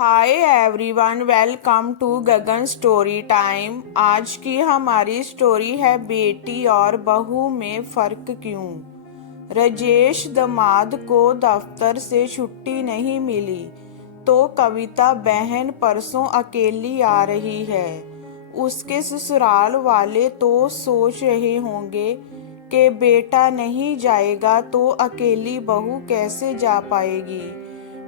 Hi everyone, welcome to Gagan story time. आज की हमारी स्टोरी है बेटी और बहू में फर्क क्यों। राजेश दामाद को दफ्तर से छुट्टी नहीं मिली तो कविता बहन परसों अकेली आ रही है। उसके ससुराल वाले तो सोच रहे होंगे कि बेटा नहीं जाएगा तो अकेली बहू कैसे जा पाएगी।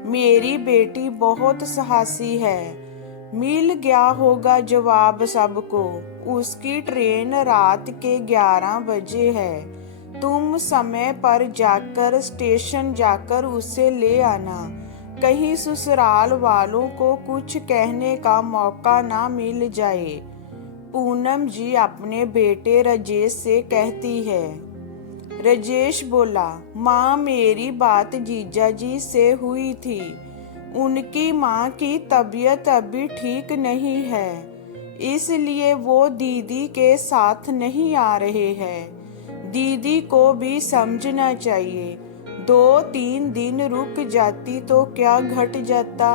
मेरी बेटी बहुत साहसी है। मिल गया होगा जवाब सबको। उसकी ट्रेन रात के 11 बजे है। तुम समय पर जाकर स्टेशन जाकर उसे ले आना। कहीं ससुराल वालों को कुछ कहने का मौका ना मिल जाए। पूनम जी अपने बेटे राजेश से कहती है। राजेश बोला, माँ मेरी बात जीजा जी से हुई थी। उनकी माँ की तबीयत अभी ठीक नहीं है, इसलिए वो दीदी के साथ नहीं आ रहे हैं। दीदी को भी समझना चाहिए। 2-3 दिन रुक जाती तो क्या घट जाता।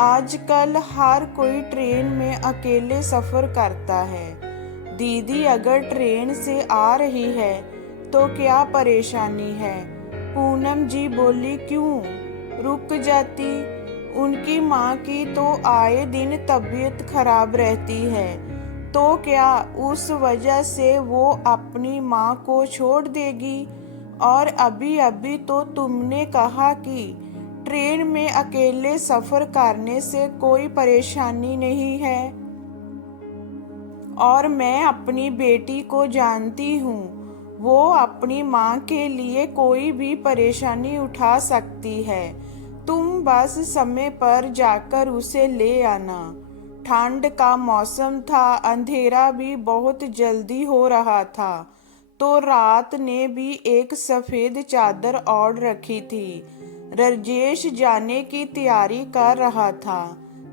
आजकल हर कोई ट्रेन में अकेले सफर करता है। दीदी अगर ट्रेन से आ रही है तो क्या परेशानी है। पूनम जी बोली, क्यों रुक जाती। उनकी माँ की तो आए दिन तबीयत खराब रहती है, तो क्या उस वजह से वो अपनी माँ को छोड़ देगी। और अभी अभी तो तुमने कहा कि ट्रेन में अकेले सफर करने से कोई परेशानी नहीं है। और मैं अपनी बेटी को जानती हूँ, वो अपनी माँ के लिए कोई भी परेशानी उठा सकती है। तुम बस समय पर जाकर उसे ले आना। ठंड का मौसम था, अंधेरा भी बहुत जल्दी हो रहा था, तो रात ने भी एक सफेद चादर ओढ़ रखी थी। राजेश जाने की तैयारी कर रहा था,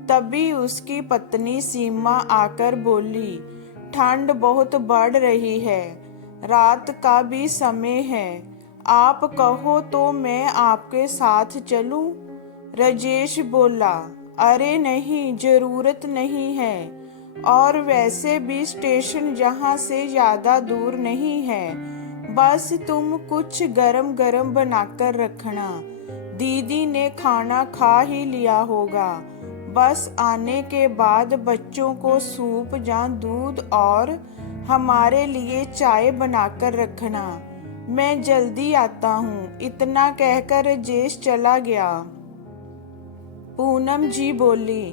तभी उसकी पत्नी सीमा आकर बोली, ठंड बहुत बढ़ रही है, रात का भी समय है, आप कहो तो मैं आपके साथ चलूं। राजेश बोला, अरे नहीं, जरूरत नहीं है, और वैसे भी स्टेशन यहाँ से ज्यादा दूर नहीं है। बस तुम कुछ गरम गरम बनाकर रखना। दीदी ने खाना खा ही लिया होगा। बस आने के बाद बच्चों को सूप या दूध और हमारे लिए चाय बनाकर रखना। मैं जल्दी आता हूँ। इतना कहकर राजेश चला गया। पूनम जी बोली,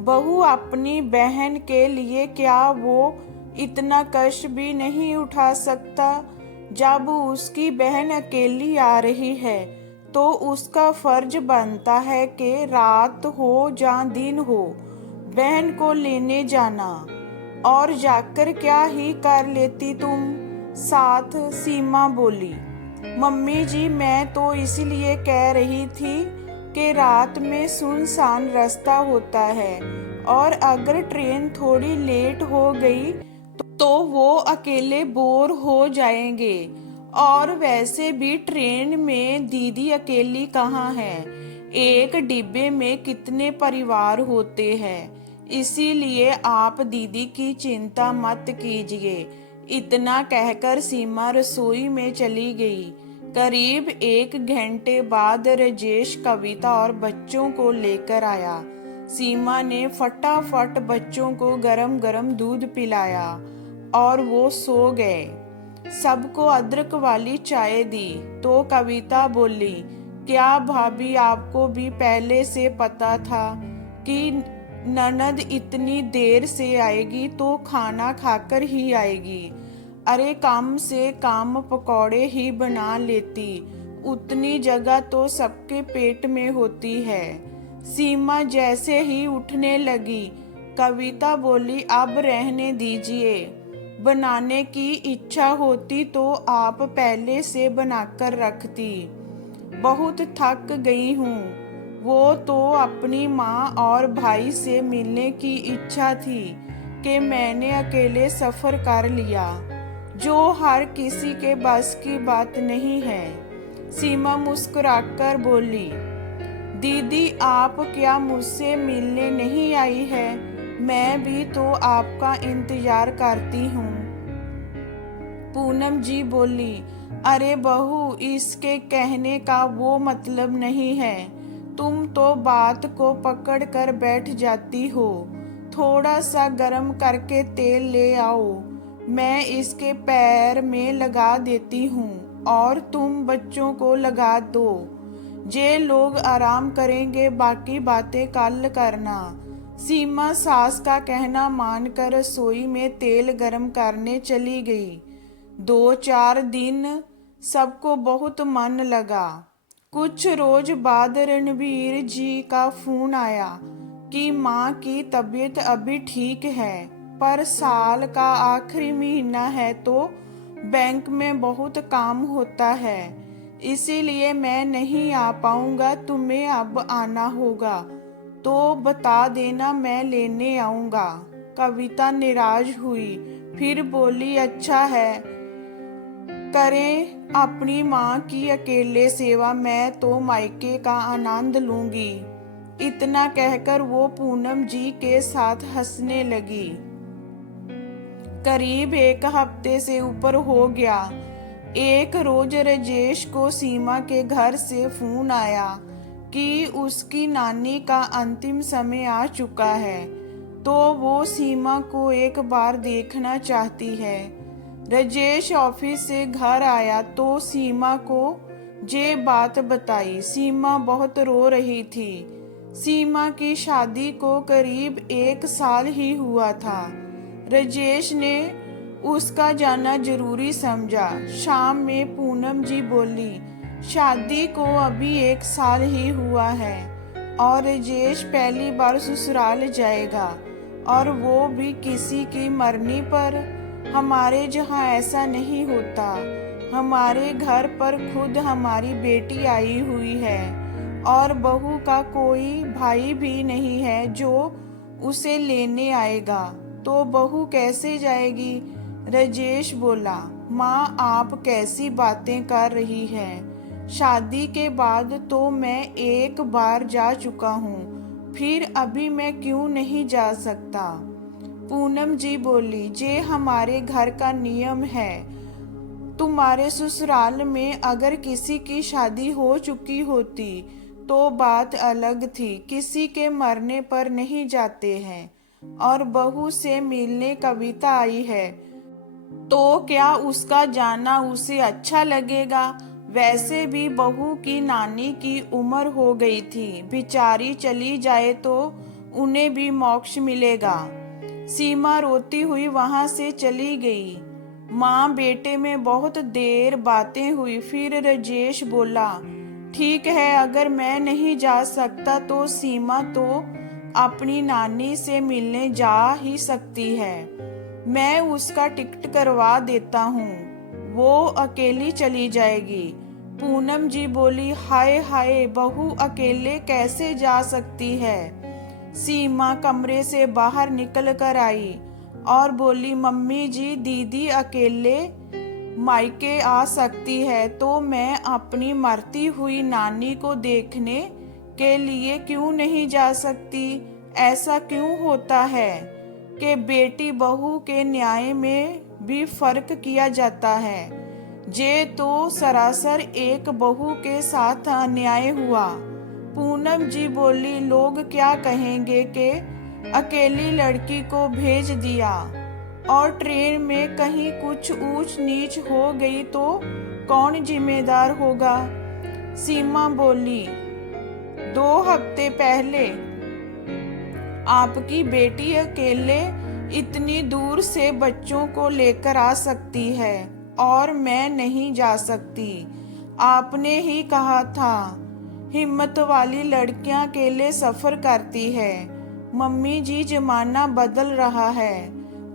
बहू अपनी बहन के लिए क्या वो इतना कष्ट भी नहीं उठा सकता। जब उसकी बहन अकेली आ रही है तो उसका फर्ज बनता है कि रात हो या दिन हो, बहन को लेने जाना। और जाकर क्या ही कर लेती तुम साथ। सीमा बोली, मम्मी जी मैं तो इसलिए कह रही थी कि रात में सुनसान रास्ता होता है, और अगर ट्रेन थोड़ी लेट हो गई तो वो अकेले बोर हो जाएंगे। और वैसे भी ट्रेन में दीदी अकेली कहाँ है, एक डिब्बे में कितने परिवार होते हैं। इसीलिए आप दीदी की चिंता मत कीजिए। इतना कहकर सीमा रसोई में चली गई। करीब 1 घंटे बाद राजेश कविता और बच्चों को लेकर आया। सीमा ने फटाफट बच्चों को गरम गरम दूध पिलाया और वो सो गए। सबको अदरक वाली चाय दी तो कविता बोली, क्या भाभी आपको भी पहले से पता था कि ननद इतनी देर से आएगी तो खाना खाकर ही आएगी। अरे कम से कम पकौड़े ही बना लेती, उतनी जगह तो सबके पेट में होती है। सीमा जैसे ही उठने लगी, कविता बोली, अब रहने दीजिए, बनाने की इच्छा होती तो आप पहले से बनाकर रखती। बहुत थक गई हूँ। वो तो अपनी माँ और भाई से मिलने की इच्छा थी कि मैंने अकेले सफर कर लिया, जो हर किसी के बस की बात नहीं है। सीमा मुस्कुराकर बोली, दीदी, आप क्या मुझसे मिलने नहीं आई है? मैं भी तो आपका इंतजार करती हूँ। पूनम जी बोली, अरे बहू, इसके कहने का वो मतलब नहीं है। तुम तो बात को पकड़ कर बैठ जाती हो। थोड़ा सा गरम करके तेल ले आओ, मैं इसके पैर में लगा देती हूँ और तुम बच्चों को लगा दो। जे लोग आराम करेंगे, बाकी बातें कल करना। सीमा सास का कहना मानकर रसोई में तेल गरम करने चली गई। 2-4 दिन सबको बहुत मन लगा। कुछ रोज बाद रणवीर जी का फोन आया कि माँ की तबीयत अभी ठीक है, पर साल का आखिरी महीना है तो बैंक में बहुत काम होता है, इसीलिए मैं नहीं आ पाऊंगा। तुम्हें अब आना होगा तो बता देना, मैं लेने आऊंगा। कविता निराश हुई, फिर बोली, अच्छा है, करें अपनी माँ की अकेले सेवा, मैं तो मायके का आनंद लूंगी। इतना कहकर वो पूनम जी के साथ हंसने लगी। करीब 1 हफ्ते से ऊपर हो गया। एक रोज राजेश को सीमा के घर से फोन आया कि उसकी नानी का अंतिम समय आ चुका है, तो वो सीमा को एक बार देखना चाहती है। राजेश ऑफिस से घर आया तो सीमा को ये बात बताई। सीमा बहुत रो रही थी। सीमा की शादी को करीब 1 साल ही हुआ था। राजेश ने उसका जाना जरूरी समझा। शाम में पूनम जी बोली, शादी को अभी 1 साल ही हुआ है और राजेश पहली बार ससुराल जाएगा, और वो भी किसी की मरने पर। हमारे जहाँ ऐसा नहीं होता। हमारे घर पर खुद हमारी बेटी आई हुई है और बहू का कोई भाई भी नहीं है जो उसे लेने आएगा, तो बहू कैसे जाएगी? राजेश बोला, माँ आप कैसी बातें कर रही हैं? शादी के बाद तो मैं 1 बार जा चुका हूँ, फिर अभी मैं क्यों नहीं जा सकता? पूनम जी बोली, जे हमारे घर का नियम है। तुम्हारे ससुराल में अगर किसी की शादी हो चुकी होती तो बात अलग थी, किसी के मरने पर नहीं जाते हैं। और बहू से मिलने कविता आई है तो क्या उसका जाना उसे अच्छा लगेगा? वैसे भी बहू की नानी की उम्र हो गई थी, बेचारी चली जाए तो उन्हें भी मोक्ष मिलेगा। सीमा रोती हुई वहां से चली गई। माँ बेटे में बहुत देर बातें हुई, फिर राजेश बोला, ठीक है, अगर मैं नहीं जा सकता तो सीमा तो अपनी नानी से मिलने जा ही सकती है। मैं उसका टिकट करवा देता हूँ, वो अकेली चली जाएगी। पूनम जी बोली, हाय हाय, बहू अकेले कैसे जा सकती है? सीमा कमरे से बाहर निकल कर आई और बोली, मम्मी जी, दीदी अकेले मायके आ सकती है तो मैं अपनी मरती हुई नानी को देखने के लिए क्यों नहीं जा सकती? ऐसा क्यों होता है कि बेटी बहू के न्याय में भी फर्क किया जाता है? ये तो सरासर एक बहू के साथ अन्याय हुआ। पूनम जी बोली, लोग क्या कहेंगे कि अकेली लड़की को भेज दिया और ट्रेन में कहीं कुछ ऊंच नीच हो गई तो कौन जिम्मेदार होगा? सीमा बोली, 2 हफ्ते पहले आपकी बेटी अकेले इतनी दूर से बच्चों को लेकर आ सकती है और मैं नहीं जा सकती। आपने ही कहा था हिम्मत वाली लड़कियां अकेले सफर करती है। मम्मी जी, जमाना बदल रहा है,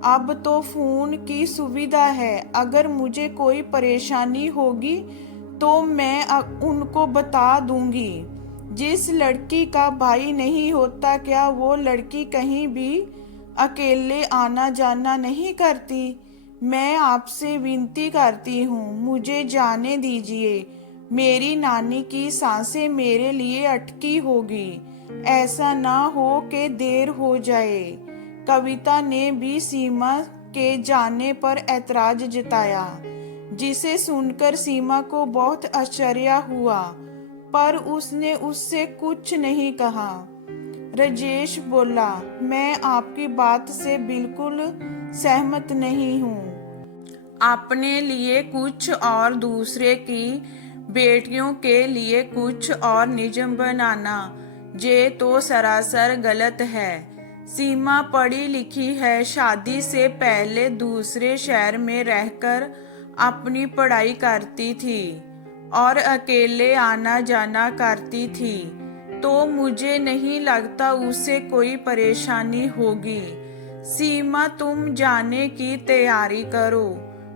अब तो फोन की सुविधा है। अगर मुझे कोई परेशानी होगी तो मैं उनको बता दूंगी। जिस लड़की का भाई नहीं होता, क्या वो लड़की कहीं भी अकेले आना जाना नहीं करती? मैं आपसे विनती करती हूँ, मुझे जाने दीजिए। मेरी नानी की सांसें मेरे लिए अटकी होगी। ऐसा ना हो कि देर हो जाए। कविता ने भी सीमा के जाने पर ऐतराज जताया, जिसे सुनकर सीमा को बहुत आश्चर्य हुआ, पर उसने उससे कुछ नहीं कहा। राजेश बोला, मैं आपकी बात से बिल्कुल सहमत नहीं हूँ। अपने लिए कुछ और दूसरे की बेटियों के लिए कुछ और नियम बनाना, ये तो सरासर गलत है। सीमा पढ़ी लिखी है, शादी से पहले दूसरे शहर में रहकर अपनी पढ़ाई करती थी और अकेले आना जाना करती थी, तो मुझे नहीं लगता उसे कोई परेशानी होगी। सीमा, तुम जाने की तैयारी करो,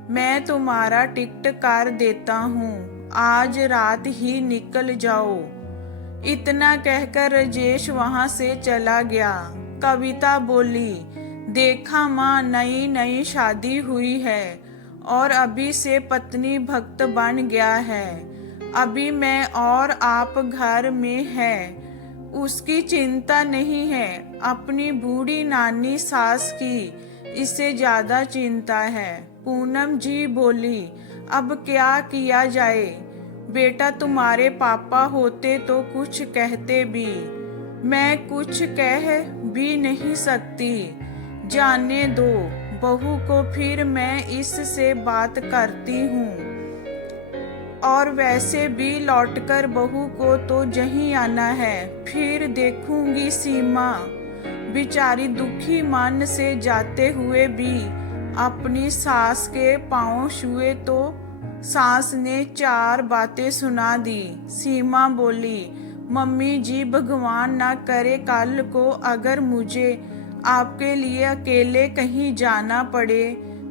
मैं तुम्हारा टिकट कर देता हूँ, आज रात ही निकल जाओ। इतना कहकर राजेश वहां से चला गया। कविता बोली, देखा माँ, नई नई शादी हुई है और अभी से पत्नी भक्त बन गया है। अभी मैं और आप घर में है, उसकी चिंता नहीं है। अपनी बूढ़ी नानी सास की इससे ज्यादा चिंता है। पूनम जी बोली, अब क्या किया जाए? बेटा, तुम्हारे पापा होते तो कुछ कहते भी। मैं कुछ कह भी नहीं सकती, जाने दो बहू को, फिर मैं इससे बात करती हूँ। और वैसे भी लौटकर बहू को तो यहीं आना है, फिर देखूंगी। सीमा बेचारी दुखी मन से जाते हुए भी अपनी सास के पांव छुए तो सास ने 4 बातें सुना दी। सीमा बोली, मम्मी जी, भगवान ना करे कल को अगर मुझे आपके लिए अकेले कहीं जाना पड़े,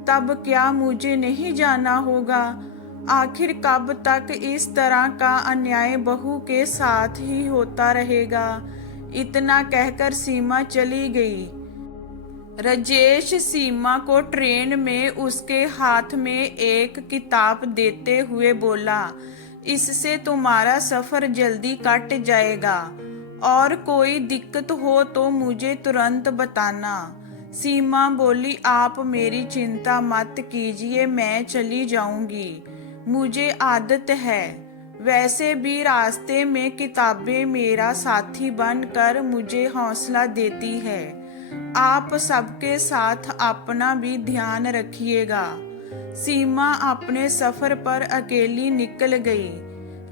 तब क्या मुझे नहीं जाना होगा? आखिर कब तक इस तरह का अन्याय बहू के साथ ही होता रहेगा? इतना कहकर सीमा चली गई। राजेश सीमा को ट्रेन में उसके हाथ में एक किताब देते हुए बोला, इससे तुम्हारा सफर जल्दी कट जाएगा और कोई दिक्कत हो तो मुझे तुरंत बताना। सीमा बोली, आप मेरी चिंता मत कीजिए, मैं चली जाऊंगी, मुझे आदत है। वैसे भी रास्ते में किताबें मेरा साथी बनकर मुझे हौसला देती है। आप सबके साथ अपना भी ध्यान रखिएगा। सीमा अपने सफर पर अकेली निकल गई।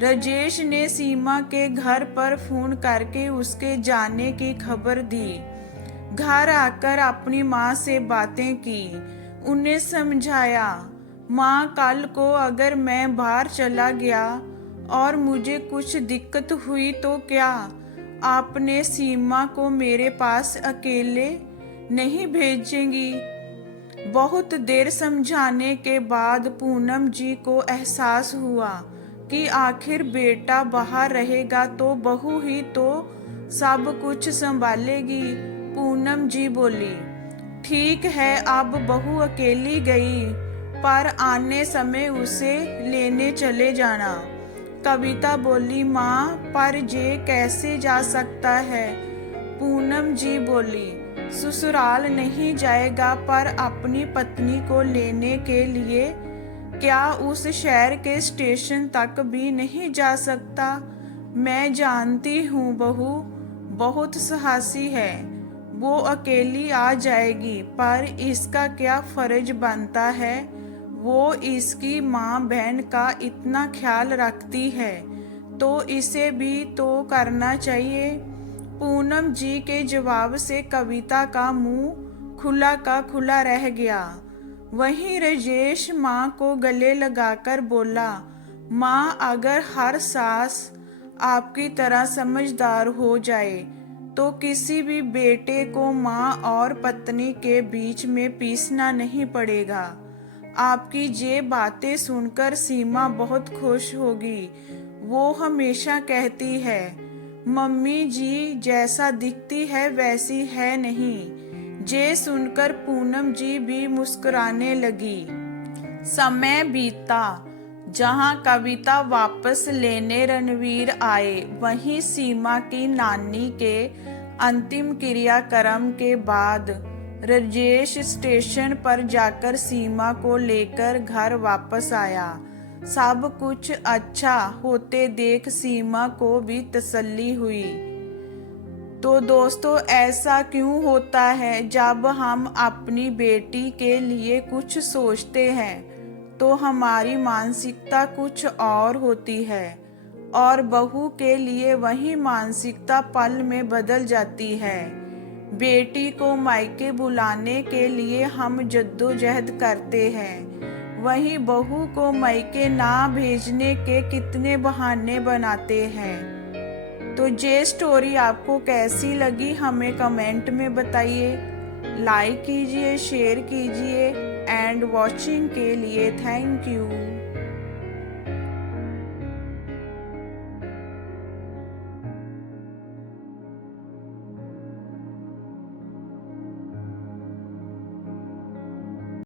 राजेश ने सीमा के घर पर फोन करके उसके जाने की खबर दी। घर आकर अपनी माँ से बातें की, उन्हें समझाया, माँ, कल को अगर मैं बाहर चला गया और मुझे कुछ दिक्कत हुई तो क्या आपने सीमा को मेरे पास अकेले नहीं भेजेंगी? बहुत देर समझाने के बाद पूनम जी को एहसास हुआ कि आखिर बेटा बाहर रहेगा तो बहू ही तो सब कुछ संभालेगी। पूनम जी बोली, ठीक है, अब बहू अकेली गई, पर आने समय उसे लेने चले जाना। कविता बोली, माँ, पर ये कैसे जा सकता है? पूनम जी बोली, ससुराल नहीं जाएगा पर अपनी पत्नी को लेने के लिए क्या उस शहर के स्टेशन तक भी नहीं जा सकता? मैं जानती हूँ बहू बहुत साहसी है, वो अकेली आ जाएगी, पर इसका क्या फर्ज बनता है? वो इसकी माँ बहन का इतना ख्याल रखती है तो इसे भी तो करना चाहिए। पूनम जी के जवाब से कविता का मुंह खुला का खुला रह गया। वहीं राजेश माँ को गले लगाकर बोला, माँ, अगर हर सास आपकी तरह समझदार हो जाए तो किसी भी बेटे को माँ और पत्नी के बीच में पीसना नहीं पड़ेगा। आपकी ये बातें सुनकर सीमा बहुत खुश होगी। वो हमेशा कहती है, मम्मी जी जैसा दिखती है वैसी है नहीं। ये सुनकर पूनम जी भी मुस्कुराने लगी। समय बीता, जहां कविता वापस लेने रणवीर आए, वहीं सीमा की नानी के अंतिम क्रियाक्रम के बाद राजेश स्टेशन पर जाकर सीमा को लेकर घर वापस आया। सब कुछ अच्छा होते देख सीमा को भी तसल्ली हुई। तो दोस्तों, ऐसा क्यों होता है जब हम अपनी बेटी के लिए कुछ सोचते हैं तो हमारी मानसिकता कुछ और होती है, और बहू के लिए वही मानसिकता पल में बदल जाती है। बेटी को मायके बुलाने के लिए हम जद्दोजहद करते हैं, वहीं बहू को मायके ना भेजने के कितने बहाने बनाते हैं। तो ये स्टोरी आपको कैसी लगी हमें कमेंट में बताइए। लाइक कीजिए, शेयर कीजिए एंड वॉचिंग के लिए थैंक यू।